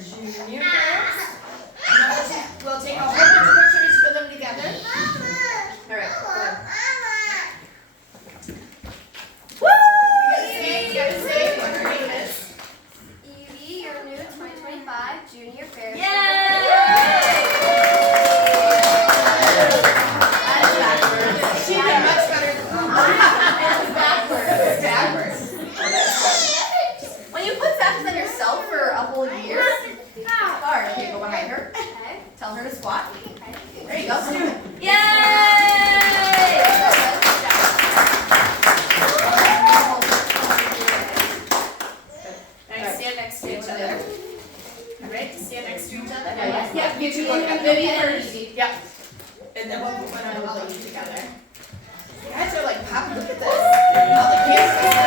junior first. We'll take a whole bunch of pictures for them together. All right, go ahead. Woo! You gotta say what her name is. Evie, your new 2025 junior Fairest. Yay! That's backwards. She did much better than It's backwards. It's backwards. When you put fashions on yourself for a whole year, it's hard. Okay, go behind her. Okay. Tell her to squat. There you go. Yay! Nice. Stand next to each other. All right, stand next to each other. Yes. Yep, you two look at Maybe them. first. Yep. And then we'll put on all of you together. You guys are like popping. Look at this. All the cameras.